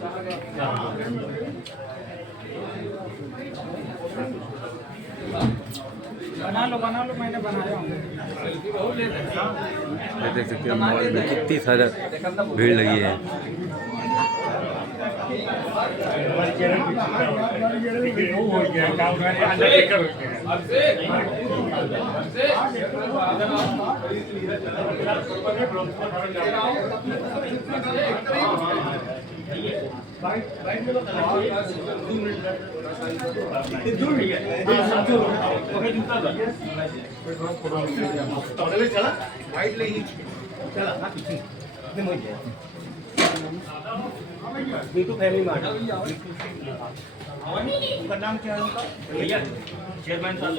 बना लो मैंने बनाया हूँ। देख सकते हैं मॉल में कितनी सारा भीड़ लगी है। बीटू फैमिली मार्ट उनका नाम क्या है उनका भैया चेयरमैन साहब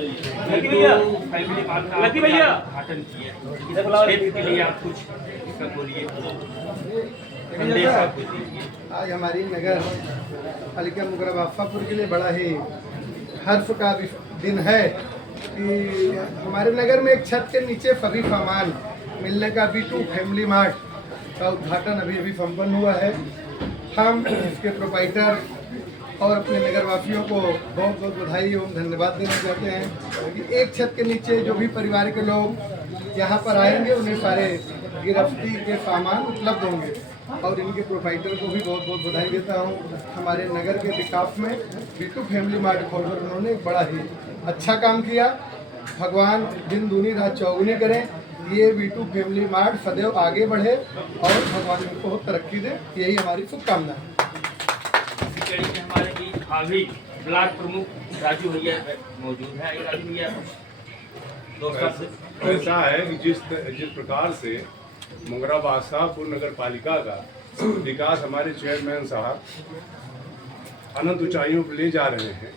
फैमिली मार्ट लकी भैया उद्घाटन किया इधर बुलाओ के लिए आप कुछ इसका बोलिए संदेश आप दीजिए। आज हमारी नगर पालिका मुगरा वाफापुर के लिए बड़ा ही हर्ष का दिन है कि हमारे नगर में एक छत के नीचे फर्री सामान मिलने का बीटू फैमिली मार्ट का उद्घाटन अभी संपन्न हुआ है। हम इसके प्रोपाइटर और अपने नगरवासियों को बहुत बहुत बधाई एवं धन्यवाद देना चाहते हैं कि एक छत के नीचे जो भी परिवार के लोग यहाँ पर आएंगे उन्हें सारे गिरफ्ती के सामान उपलब्ध होंगे और इनके प्रोपाइटर को भी बहुत बहुत बधाई देता हूँ। हमारे नगर के विकास में बीटू फैमिली मार्ट खोलकर उन्होंने बड़ा ही अच्छा काम किया। भगवान दिन दूनी रात चौगुनी करें, ये बीटू फैमिली मार्ट सदैव आगे बढ़े और भगवान इनको तरक्की दे, यही हमारी शुभकामना है। हमारे बीच भावी ब्लॉक प्रमुख राजू भैया मौजूद है। राजू भैया ऐसा है कि जिस प्रकार से मुगरा बादशाहपुर नगर पालिका का विकास हमारे चेयरमैन साहब अनंत ऊंचाइयों पर ले जा रहे हैं,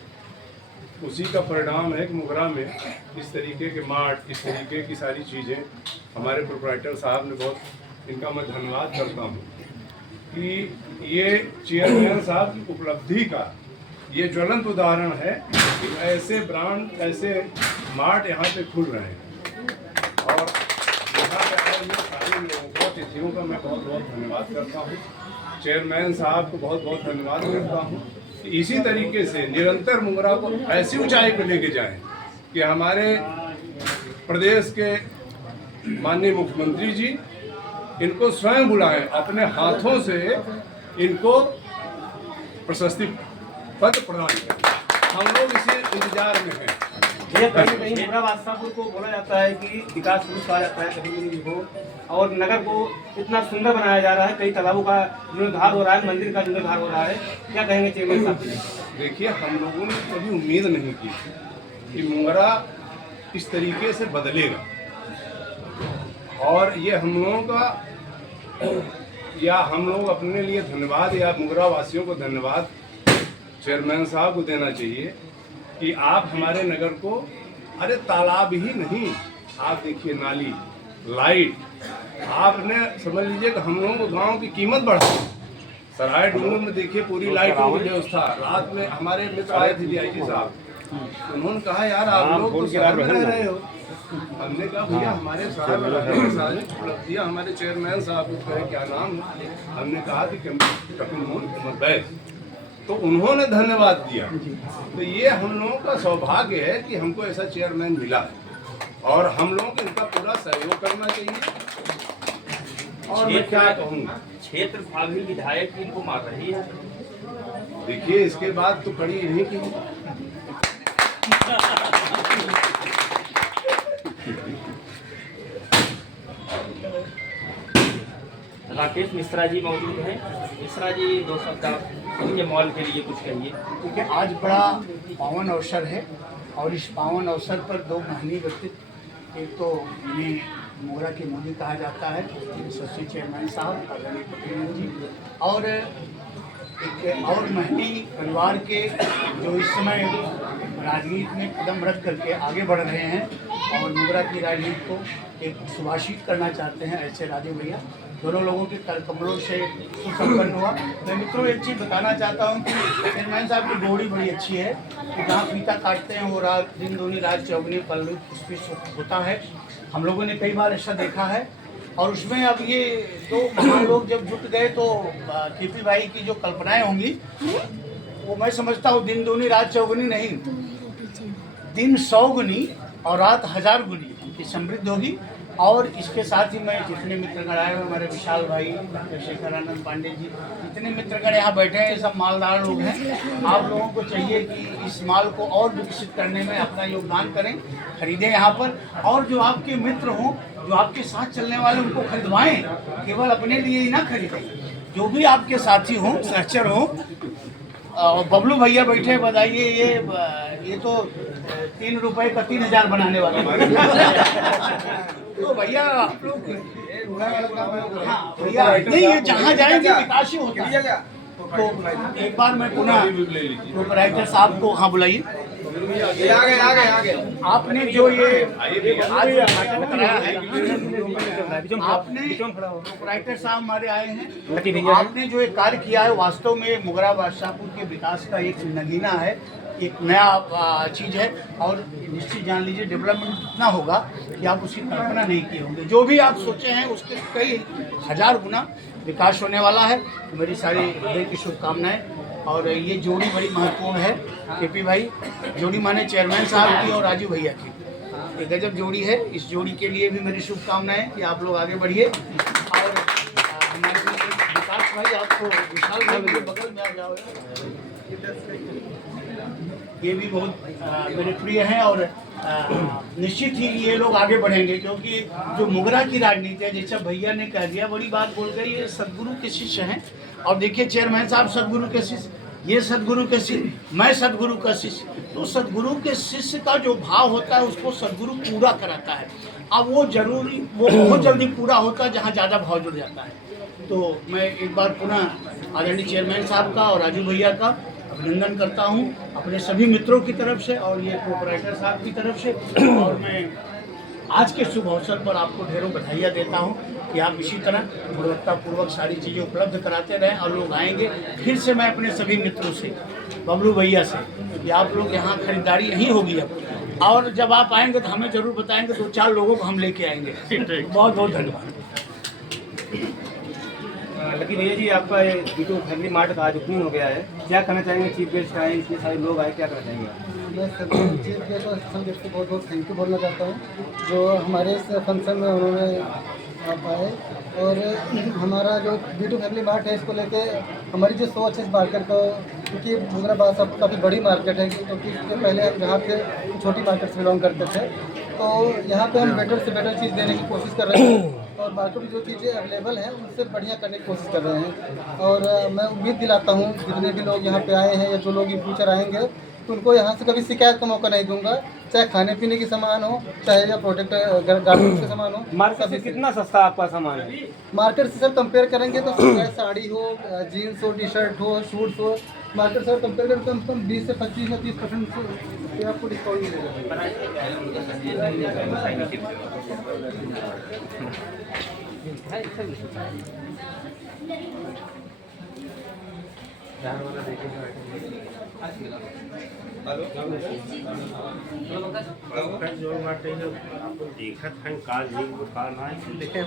उसी का परिणाम है कि मुगरा में इस तरीके के मार्ट, इस तरीके की सारी चीज़ें हमारे प्रोप्राइटर साहब ने बहुत, इनका मैं धन्यवाद करता हूँ कि ये चेयरमैन साहब की उपलब्धि का ये ज्वलंत उदाहरण है कि ऐसे ब्रांड, ऐसे मार्ट यहाँ पे खुल रहे हैं। और यहाँ पे आए हुए सारे लोगों को, अतिथियों का मैं बहुत बहुत धन्यवाद करता हूँ। चेयरमैन साहब को बहुत बहुत धन्यवाद करता हूँ कि इसी तरीके से निरंतर मुगरा को ऐसी ऊंचाई पर लेके जाएं कि हमारे प्रदेश के माननीय मुख्यमंत्री जी इनको स्वयं बुलाएं, अपने हाथों से इनको प्रशस्ति पत्र प्रदान करें। हम लोग इसी इंतजार में हैं। ये कहीं कहीं मुगरा बादशाहपुर को बोला जाता है कि विकास पुरुष कहा जाता है, कहीं भी हो, और नगर को इतना सुंदर बनाया जा रहा है। कई तालाबों का जीर्णोद्धार हो रहा है, मंदिर का जीर्णोद्धार हो रहा है, क्या कहेंगे चेयरमैन साहब? देखिए, हम लोगों ने कभी उम्मीद नहीं की कि मुगरा इस तरीके से बदलेगा, और ये हम लोगों का, या हम लोग अपने लिए धन्यवाद, या मुगरा वासियों को धन्यवाद चेयरमैन साहब को देना चाहिए कि आप हमारे नगर को, अरे तालाब ही नहीं, आप देखिए नाली, लाइट, आपने समझ लीजिए कि हम लोगों को गांव की कीमत बढ़ा। सराय डूंगर में देखिए पूरी लाइटों की व्यवस्था। रात में हमारे मित्र आए थे DIG साहब, उन्होंने कहा यार आप लोग तो शहर में रह रहे हो। हमने कहा भैया हमारे साहब सारी उपलब्धियाँ हमारे चेयरमैन साहब को कहे क्या नाम है, हमने कहा कि कपिल मोहन बैस, तो उन्होंने धन्यवाद दिया। तो ये हम लोगों का सौभाग्य है कि हमको ऐसा चेयरमैन मिला है और हम लोगों को इनका पूरा सहयोग करना चाहिए। और मैं क्या कहूँगा, क्षेत्र भावी विधायक इनको मार रही है। देखिए इसके बाद तो कड़ी इन्हीं की। राकेश मिश्रा जी मौजूद हैं। मिश्रा जी, दो शब्द उनके मॉल के लिए कुछ कहिए। क्योंकि आज बड़ा पावन अवसर है और इस पावन अवसर पर दो महनीय व्यक्तित्व, एक तो इन्हें मुगरा के मोदी कहा जाता है, यशस्वी चेयरमैन साहब आदरणीय पटेल जी, और एक और महनीय परिवार के जो इस समय राजनीति में कदम रख करके आगे बढ़ रहे हैं और मुगरा की राजनीति को एक सुभाषित करना चाहते हैं, ऐसे राजू भैया। दोनों लोगों के कर कमलों से सुसंपन्न हुआ। मैं मित्रों एक चीज़ बताना चाहता हूँ कि चेयरमैन साहब की घोड़ी बड़ी अच्छी है कि जहाँ फीता काटते हैं वो रात दिन दूनी रात चौगुनी पल्लू पुष्पित होता है। हम लोगों ने कई बार ऐसा देखा है और उसमें अब ये दो महान लोग जब जुट गए तो केपी भाई की जो कल्पनाएं होंगी वो मैं समझता हूँ दिन दूनी रात चौगुनी नहीं, दिन 100 गुनी और रात 1000 गुनी उनकी समृद्ध होगी। और इसके साथ ही मैं जितने मित्रगण आए हुए हमारे विशाल भाई डॉक्टर शेखरानंद पांडे जी, जितने मित्रगण यहाँ बैठे हैं, ये सब मालदार लोग हैं। आप लोगों को चाहिए कि इस माल को और विकसित करने में अपना योगदान करें, खरीदें यहाँ पर। और जो आपके मित्र हों, जो आपके साथ चलने वाले, उनको खरीदवाएं, केवल अपने लिए ही ना खरीदें। जो भी आपके साथी हों, सहचर हों, और बबलू भैया बैठे बताइए, ये तो 3 रुपए का 3000 बनाने वाले तो भैया आप लोग हाँ भैया नहीं, ये जहाँ जाएंगे विकास ही होता है। तो एक बार मैं पुनः प्रोपराइटर साहब को हाँ बुलाइए। आपने जो ये आज उद्घाटन कराया है, आपने प्रोपराइटर साहब हमारे आए हैं, आपने जो ये कार्य किया है वास्तव में मुगरा बादशाहपुर के विकास का एक नगीना है, एक नया चीज़ है। और निश्चित जान लीजिए डेवलपमेंट इतना होगा कि आप उसकी कल्पना नहीं किए होंगे। जो भी आप सोचे हैं उसके कई 1000 गुना विकास होने वाला है। मेरी सारी हृदय की शुभकामनाएं। और ये जोड़ी बड़ी महत्वपूर्ण है, केपी भाई जोड़ी माने चेयरमैन साहब की और राजू भैया की, ये गजब जोड़ी है। इस जोड़ी के लिए भी मेरी शुभकामनाएं कि आप लोग आगे बढ़िए। और हमारे विकास भाई, आपको विशाल भाई मेरे बगल में आ जाओ, ये भी बहुत मेरे प्रिय हैं। और निश्चित ही ये लोग आगे बढ़ेंगे, क्योंकि जो मुगरा की राजनीति है, जैसा भैया ने कह दिया, बड़ी बात बोल गई, ये सदगुरु के शिष्य हैं। और देखिए चेयरमैन साहब सदगुरु के शिष्य, ये सदगुरु के शिष्य, मैं सदगुरु का शिष्य। तो सदगुरु के शिष्य का जो भाव होता है उसको सदगुरु पूरा कराता है। अब वो बहुत जल्दी पूरा होता है जहाँ ज़्यादा भाव जुड़ जाता है। तो मैं एक बार पुनः आदरणीय चेयरमैन साहब का और राजू भैया का अभिनंदन करता हूं अपने सभी मित्रों की तरफ से और ये प्रोपराइटर साहब की तरफ से। और मैं आज के शुभ अवसर पर आपको ढेरों बधाइयाँ देता हूं कि आप इसी तरह गुणवत्तापूर्वक सारी चीज़ें उपलब्ध कराते रहें और लोग आएंगे। फिर से मैं अपने सभी मित्रों से, बबलू भैया से, कि आप लोग यहाँ खरीदारी यहीं होगी अब, और जब आप आएंगे तो हमें ज़रूर बताएंगे, 2-4 लोगों को हम लेके आएंगे। बहुत बहुत धन्यवाद। लकी भैया जी, आपका ये बीटू फैमिली मार्ट का आज ओपनिंग हो गया है, क्या कहना चाहेंगे? चीफ गेस्ट आए, इतने सारे लोग आए, क्या कहना चाहेंगे? मैं सभी चीफ गेस्ट और स्पेशल गेस्ट को बहुत बहुत थैंक यू बोलना चाहता हूँ, जो हमारे इस फंक्शन में उन्होंने आ पाए। और हमारा जो बीटू फैमिली मार्ट है, इसको लेके हमारी जो सोच है इस मार्केट को, क्योंकि मुगरा बादशाह काफ़ी बड़ी मार्केट है, क्योंकि इसके पहले हम जहाँ पे छोटी मार्केट से बिलोंग करते थे, तो यहाँ पे हम बेटर से बेटर चीज़ देने की कोशिश कर रहे हैं और मार्केट में जो चीज़ें अवेलेबल हैं उनसे बढ़िया करने की कोशिश कर रहे हैं। और मैं उम्मीद दिलाता हूँ जितने भी लोग यहाँ पे आए हैं या जो लोग इन फ्यूचर आएंगे, तो उनको यहाँ से कभी शिकायत का मौका नहीं दूंगा, चाहे खाने पीने की सामान हो, चाहे या प्रोडक्ट गारमेंट्स के सामान हो। मार्केट से कितना सस्ता आपका सामान है? मार्केट से सर कंपेयर करेंगे तो साड़ी हो, जीन्स हो, टी शर्ट हो, शूट्स हो, मार्केट से कंपेयर करें कम से कम 20 से 25 या 30% से आपको डिस्काउंट मिलेगा।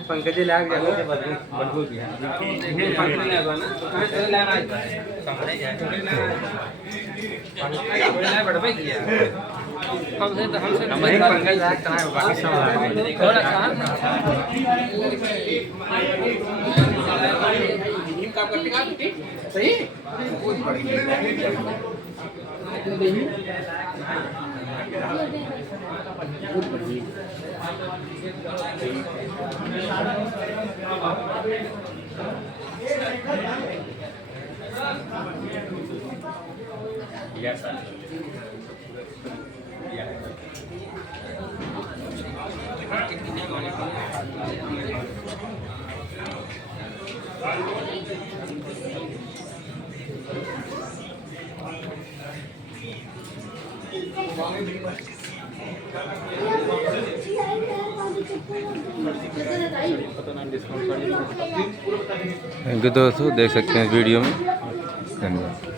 पंकज लाग बदबू दिया थैंक यू दोस्तों, देख सकते हैं वीडियो में। धन्यवाद।